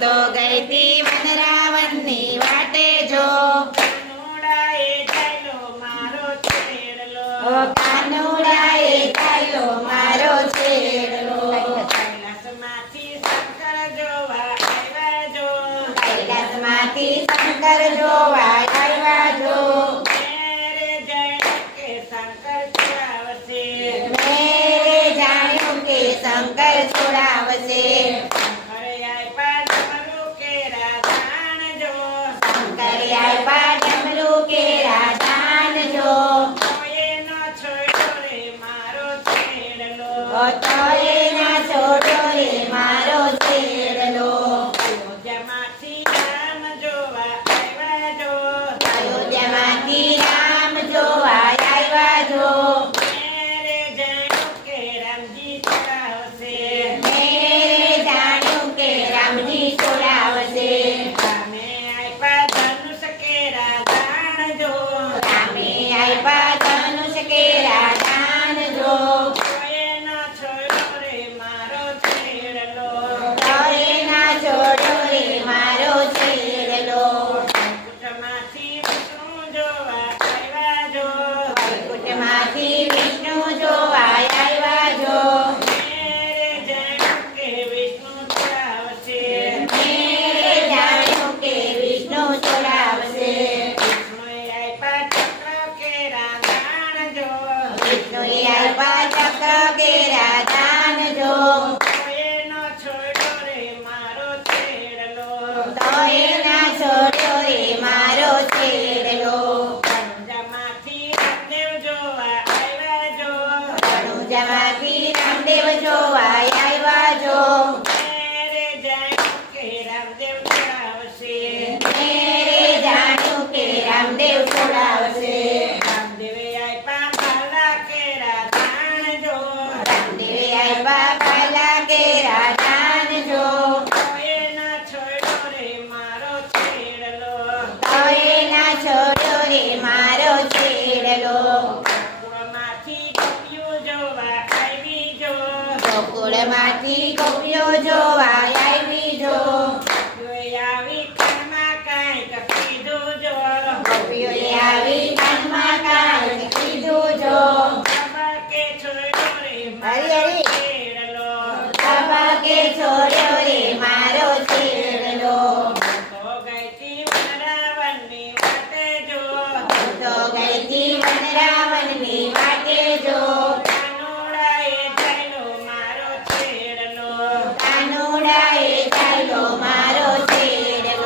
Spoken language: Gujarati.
તો ગઈતી વનરાવનની વાટે જો. કાનુડાએ શંકર જોવા આવ્યા જો. શંકર જોવા આવ્યા જાણ્યું કે શંકર છોડાવશે. મેરે શંકર છોડાવશે. મારો છેડલો જોવા આવ્યા જો. મેરે જાણ્યું કે રામજી છોડાવશે. મેરે જાણ્યું કે રામજી છોડાવશે. રામે આપ્યા ધનુષ કેરા જાણજો રામે આપ્યા ધનુષ કેરા મારો છેડલો. તોએ ના છોડ્યો રે મારો ની કપીઓ જોવા આવી જો જોયા વિખાનમાં કાંઈ કપી જોજો કપીઓ આવી કાનમાં કાંઈ કપી જોજો તબકે છોડ્યો રે હરી મારો છેડલો. તો ગઈતી જો. તો ગઈતી વનરાવનની વાતે જો.